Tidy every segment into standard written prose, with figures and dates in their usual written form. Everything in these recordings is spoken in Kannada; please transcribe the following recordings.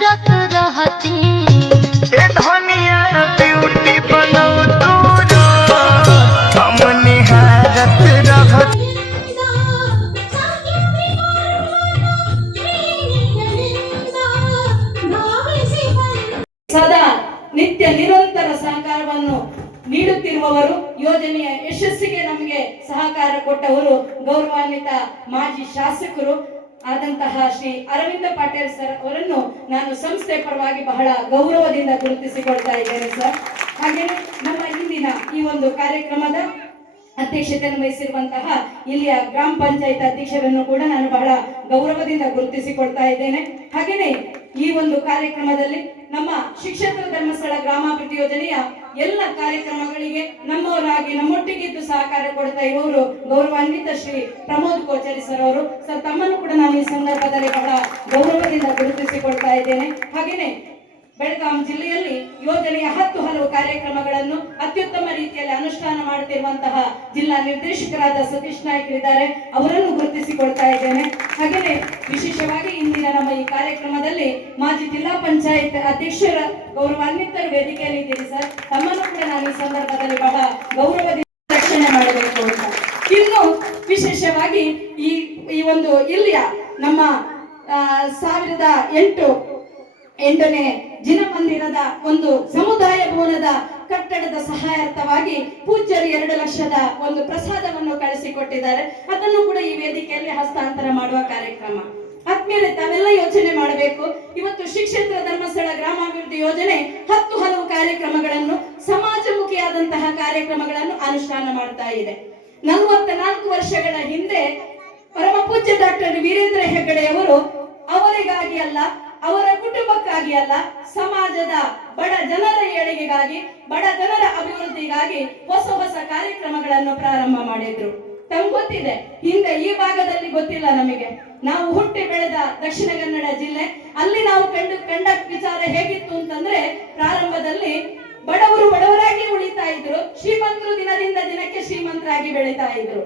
निहारत रहती। ए धनिया ब्यूटी बनो तू हम निहारत रहती। ಸದಾ ನಿತ್ಯ ನಿರಂತರ ಸಹಕಾರವನ್ನು ನೀಡುತ್ತಿರುವವರು, ಯೋಜನೆಯ ಯಶಸ್ಸಿಗೆ ನಮಗೆ ಸಹಕಾರ ಕೊಟ್ಟವರು ಗೌರವಾನ್ವಿತ ಮಾಜಿ ಶಾಸಕರು ಆದಂತಹ ಶ್ರೀ ಅರವಿಂದ ಪಾಟೀಲ್ ಸರ್ ಅವರನ್ನು ನಾನು ಸಂಸ್ಥೆ ಪರವಾಗಿ ಬಹಳ ಗೌರವದಿಂದ ಗುರುತಿಸಿಕೊಳ್ತಾ ಇದ್ದೇನೆ ಸರ್. ಹಾಗೆ ನಮ್ಮ ಇಂದಿನ ಈ ಒಂದು ಕಾರ್ಯಕ್ರಮದ ಅಧ್ಯಕ್ಷತೆಯನ್ನು ವಹಿಸಿರುವಂತಹ ಇಲ್ಲಿಯ ಗ್ರಾಮ ಪಂಚಾಯತ್ ಅಧ್ಯಕ್ಷರನ್ನು ಕೂಡ ನಾನು ಬಹಳ ಗೌರವದಿಂದ ಗುರುತಿಸಿಕೊಳ್ತಾ ಇದ್ದೇನೆ. ಹಾಗೆಯೇ ಈ ಒಂದು ಕಾರ್ಯಕ್ರಮದಲ್ಲಿ ನಮ್ಮ ಶಿಕ್ಷಕರ ಧರ್ಮಸ್ಥಳ ಗ್ರಾಮಾಭಿವೃದ್ಧಿ ಯೋಜನೆಯ ಎಲ್ಲ ಕಾರ್ಯಕ್ರಮಗಳಿಗೆ ನಮ್ಮವರಾಗಿ ನಮ್ಮೊಟ್ಟಿಗಿದ್ದು ಸಹಕಾರ ಕೊಡ್ತಾ ಇರುವವರು ಗೌರವಾನ್ವಿತ ಶ್ರೀ ಪ್ರಮೋದ್ ಕೋಚರಿ ಸರ್ ಅವರು. ಸರ್, ತಮ್ಮನ್ನು ಕೂಡ ನಾನು ಈ ಸಂದರ್ಭದಲ್ಲಿ ಬಹಳ ಗೌರವದಿಂದ ಗುರುತಿಸಿಕೊಳ್ತಾ ಇದ್ದೇನೆ. ಹಾಗೆಯೇ ಬೆಳಗಾಂ ಜಿಲ್ಲೆಯಲ್ಲಿ ಯೋಜನೆಯ 10 ಹಲವು ಕಾರ್ಯಕ್ರಮಗಳನ್ನು ಅತ್ಯುತ್ತಮ ರೀತಿಯಲ್ಲಿ ಅನುಷ್ಠಾನ ಮಾಡುತ್ತಿರುವಂತಹ ಜಿಲ್ಲಾ ನಿರ್ದೇಶಕರಾದ ಸತೀಶ್ ನಾಯ್ಕರಿದ್ದಾರೆ, ಅವರನ್ನು ಗುರುತಿಸಿಕೊಳ್ತಾ ಇದ್ದೇನೆ. ಹಾಗೆಯೇ ವಿಶೇಷವಾಗಿ ಇಂದಿನ ನಮ್ಮ ಈ ಕಾರ್ಯಕ್ರಮದಲ್ಲಿ ಮಾಜಿ ಜಿಲ್ಲಾ ಪಂಚಾಯತ್ ಅಧ್ಯಕ್ಷರ ಗೌರವಾನ್ವಿತರ ವೇದಿಕೆಯಲ್ಲಿ ಇದ್ದೀರಿ ಸರ್. ತಮ್ಮನ್ನು ಕೂಡ ನಾನು ಈ ಸಂದರ್ಭದಲ್ಲಿ ಬಹಳ ಗೌರವದಿಂದ ರಕ್ಷಣೆ ಮಾಡಬೇಕು ಅಂತ. ಇನ್ನು ವಿಶೇಷವಾಗಿ ಈ ಒಂದು ಇಲ್ಲಿಯ ನಮ್ಮ 1008ನೇ ಜಿನಮಂದಿರದ ಒಂದು ಸಮುದಾಯ ಭವನದ ಕಟ್ಟಡದ ಸಹಾಯಾರ್ಥವಾಗಿ ಪೂಜ್ಯರು 2 ಲಕ್ಷದ ಒಂದು ಪ್ರಸಾದವನ್ನು ಕಳಿಸಿಕೊಟ್ಟಿದ್ದಾರೆ. ಅದನ್ನು ಕೂಡ ಈ ವೇದಿಕೆಯಲ್ಲಿ ಹಸ್ತಾಂತರ ಮಾಡುವ ಕಾರ್ಯಕ್ರಮ. ಆದ್ಮೇಲೆ ತಾವೆಲ್ಲ ಯೋಚನೆ ಮಾಡಬೇಕು, ಇವತ್ತು ಶ್ರೀಕ್ಷೇತ್ರ ಧರ್ಮಸ್ಥಳ ಗ್ರಾಮಾಭಿವೃದ್ಧಿ ಯೋಜನೆ 10 ಹಲವು ಕಾರ್ಯಕ್ರಮಗಳನ್ನು, ಸಮಾಜಮುಖಿಯಾದಂತಹ ಕಾರ್ಯಕ್ರಮಗಳನ್ನು ಅನುಷ್ಠಾನ ಮಾಡ್ತಾ ಇದೆ. 44 ವರ್ಷಗಳ ಹಿಂದೆ ಪರಮ ಪೂಜ್ಯ ಡಾಕ್ಟರ್ ವೀರೇಂದ್ರ ಹೆಗ್ಗಡೆಯವರು ಅವರಿಗಾಗಿ ಅಲ್ಲ, ಅವರ ಕುಟುಂಬಕ್ಕಾಗಿ ಅಲ್ಲ, ಸಮಾಜದ ಬಡ ಜನರ ಏಳಿಗೆಗಾಗಿ, ಬಡ ಜನರ ಅಭಿವೃದ್ಧಿಗಾಗಿ ಹೊಸ ಹೊಸ ಕಾರ್ಯಕ್ರಮಗಳನ್ನು ಪ್ರಾರಂಭ ಮಾಡಿದ್ರು. ತಮ್ಗೆ ಗೊತ್ತಿದೆ, ಹಿಂದೆ ಈ ಭಾಗದಲ್ಲಿ ಗೊತ್ತಿಲ್ಲ ನಮಗೆ. ನಾವು ಹುಟ್ಟಿ ಬೆಳೆದ ದಕ್ಷಿಣ ಕನ್ನಡ ಜಿಲ್ಲೆ, ಅಲ್ಲಿ ನಾವು ಕಂಡ ವಿಚಾರ ಹೇಗಿತ್ತು ಅಂತಂದ್ರೆ, ಪ್ರಾರಂಭದಲ್ಲಿ ಬಡವರು ಬಡವರಾಗಿ ಉಳಿತಾ ಇದ್ರು, ಶ್ರೀಮಂತರು ದಿನದಿಂದ ದಿನಕ್ಕೆ ಶ್ರೀಮಂತರಾಗಿ ಬೆಳೀತಾ ಇದ್ರು.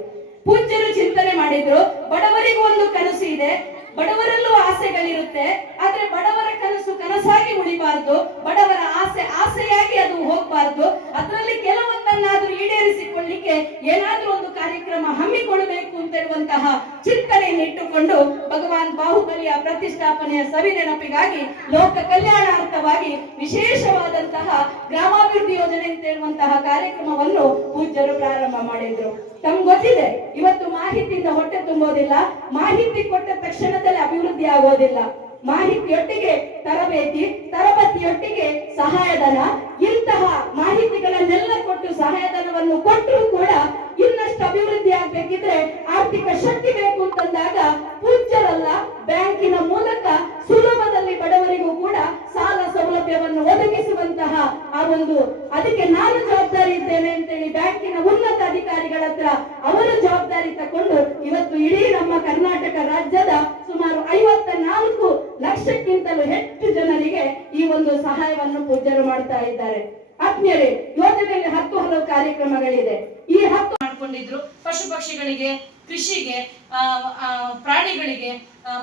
ಪೂಜ್ಯರು ಚಿಂತನೆ ಮಾಡಿದ್ರು, ಬಡವರಿಗೂ ಒಂದು ಕನಸು ಇದೆ, ಬಡವರಲ್ಲೂ ಆಸೆಗಳಿರುತ್ತೆ, ಆದ್ರೆ ಬಡವರ ಕನಸು ಕನಸಾಗಿ ಉಳಿಬಾರ್ದು, ಬಡವರ ಆಸೆ ಆಸೆಯಾಗಿ ಅದು ಹೋಗ್ಬಾರ್ದು. ಅದರಲ್ಲಿ ಕೆಲವೊಂದನ್ನಾದ್ರೂ ಈಡೇರಿಸಿಕೊಳ್ಳಿಕ್ಕೆ ಏನಾದ್ರೂ ಒಂದು ಕಾರ್ಯಕ್ರಮ ಹಮ್ಮಿಕೊಳ್ಳಬೇಕು ಅಂತ ಹೇಳುವಂತಹ ಚಿಂತನೆಯನ್ನು ಇಟ್ಟುಕೊಂಡು ಭಗವಾನ್ ಬಾಹುಬಲಿಯ ಪ್ರತಿಷ್ಠಾಪನೆಯ ಸವಿ ನೆನಪಿಗಾಗಿ ಲೋಕ ಕಲ್ಯಾಣಾರ್ಥವಾಗಿ ವಿಶೇಷವಾದಂತಹ ಗ್ರಾಮಾಭಿವೃದ್ಧಿ ಯೋಜನೆ ಅಂತ ಹೇಳುವಂತಹ ಕಾರ್ಯಕ್ರಮವನ್ನು ಪೂಜ್ಯರು ಪ್ರಾರಂಭ ಮಾಡಿದ್ರು. ತಮ್ಗೆ ಗೊತ್ತಿದೆ, ಇವತ್ತು ಮಾಹಿತಿಯಿಂದ ಹೊಟ್ಟೆ ತುಂಬೋದಿಲ್ಲ, ಮಾಹಿತಿ ಕೊಟ್ಟ ತಕ್ಷಣದಲ್ಲಿ ಅಭಿವೃದ್ಧಿ ಆಗೋದಿಲ್ಲ. ಮಾಹಿತಿಯೊಟ್ಟಿಗೆ ತರಬೇತಿ, ತರಬೇತಿಯೊಟ್ಟಿಗೆ ಸಹಾಯಧನ, ಇಂತಹ ಮಾಹಿತಿಗಳನ್ನೆಲ್ಲ ಕೊಟ್ಟು ಸಹಾಯಧನವನ್ನು ಕೊಟ್ಟರು ಕೂಡ ಇನ್ನಷ್ಟು ಅಭಿವೃದ್ಧಿ ಆಗ್ಬೇಕಿದ್ರೆ ಆರ್ಥಿಕ ಶಕ್ತಿ ಬೇಕು ಅಂತಂದಾಗ ಪೂಜ್ಯರಲ್ಲ, ಬ್ಯಾಂಕಿನ ಮೂಲಕ ಸುಲಭದಲ್ಲಿ ಬಡವರಿಗೂ ಕೂಡ ಸಾಲ ಸೌಲಭ್ಯವನ್ನು ಒದಗಿಸುವಂತಹ ಆ ಒಂದು, ಅದಕ್ಕೆ ನಾನು ಜವಾಬ್ದಾರಿ ಇದ್ದೇನೆ ಅಂತೇಳಿ ಬ್ಯಾಂಕಿನ ಉನ್ನತ ಅಧಿಕಾರಿಗಳ ಹತ್ರ ಅವರು ಜವಾಬ್ದಾರಿ ತಕೊಂಡು ಇವತ್ತು ಇಡೀ ನಮ್ಮ ಕರ್ನಾಟಕ ರಾಜ್ಯದ ಸುಮಾರು 54 ಲಕ್ಷಕ್ಕಿಂತಲೂ ಹೆಚ್ಚು ಜನರಿಗೆ ಈ ಒಂದು ಸಹಾಯವನ್ನು ಪೂಜ್ಯರು ಮಾಡ್ತಾ ಇದ್ದಾರೆ. ಆತ್ಮೀಯರೇ, ಯೋಜನೆಯಲ್ಲಿ 10 ಹಲವು ಕಾರ್ಯಕ್ರಮಗಳಿದೆ. ಈ 10 ಮಾಡ್ಕೊಂಡಿದ್ರು. ಪಶು ಪಕ್ಷಿಗಳಿಗೆ, ಕೃಷಿಗೆ, ಪ್ರಾಣಿಗಳಿಗೆ,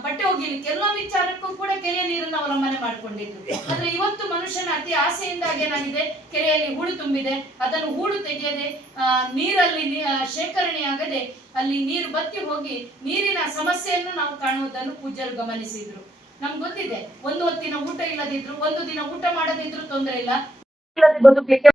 ಬಟ್ಟೆ ಒಗಿಲಿಕ್ಕೆ ಎಲ್ಲ ವಿಚಾರಕ್ಕೂ ಕೂಡ ಕೆರೆಯ ನೀರನ್ನು ಅವಲಂಬನೆ ಮಾಡ್ಕೊಂಡಿದ್ರು. ಆದ್ರೆ ಇವತ್ತು ಮನುಷ್ಯನ ಅತಿ ಆಸೆಯಿಂದಾಗಿ ಏನಾಗಿದೆ, ಕೆರೆಯಲ್ಲಿ ಹೂಳು ತುಂಬಿದೆ, ಅದನ್ನು ಹೂಳು ತೆಗೆಯದೆ ನೀರಲ್ಲಿ ಶೇಖರಣೆಯಾಗದೆ ಅಲ್ಲಿ ನೀರು ಬತ್ತಿ ಹೋಗಿ ನೀರಿನ ಸಮಸ್ಯೆಯನ್ನು ನಾವು ಕಾಣುವುದನ್ನು ಪೂಜ್ಯರು ಗಮನಿಸಿದ್ರು. ನಮ್ಗೆ ಗೊತ್ತಿದೆ, ಒಂದು ಹೊತ್ತಿನ ಊಟ ಇಲ್ಲದಿದ್ರು, ಒಂದು ದಿನ ಊಟ ಮಾಡದಿದ್ರು ತೊಂದರೆ ಇಲ್ಲ, ಬದುಕಲಿಕ್ಕೆ